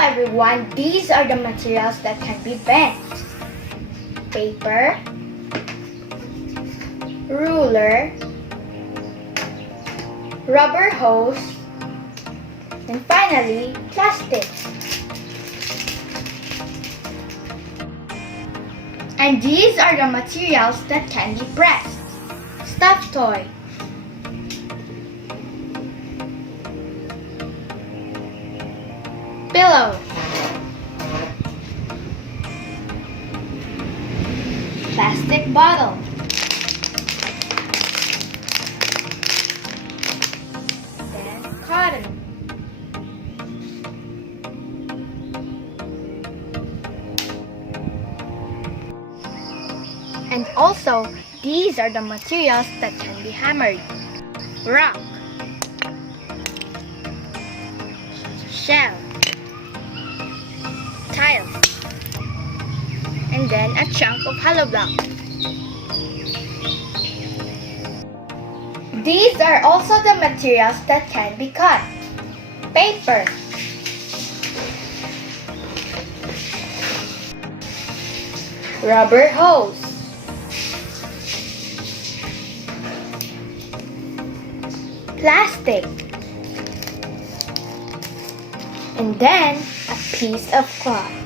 everyone, these are the materials that can be bent. Paper, ruler, rubber hose, and finally, plastic. And these are the materials that can be pressed. Stuffed toy, pillow, plastic bottle, then cotton. And also, these are the materials that can be hammered. Rock, shell, tiles, and then a chunk of hollow block. These are also the materials that can be cut. Paper, rubber hose, plastic, and then a piece of cloth.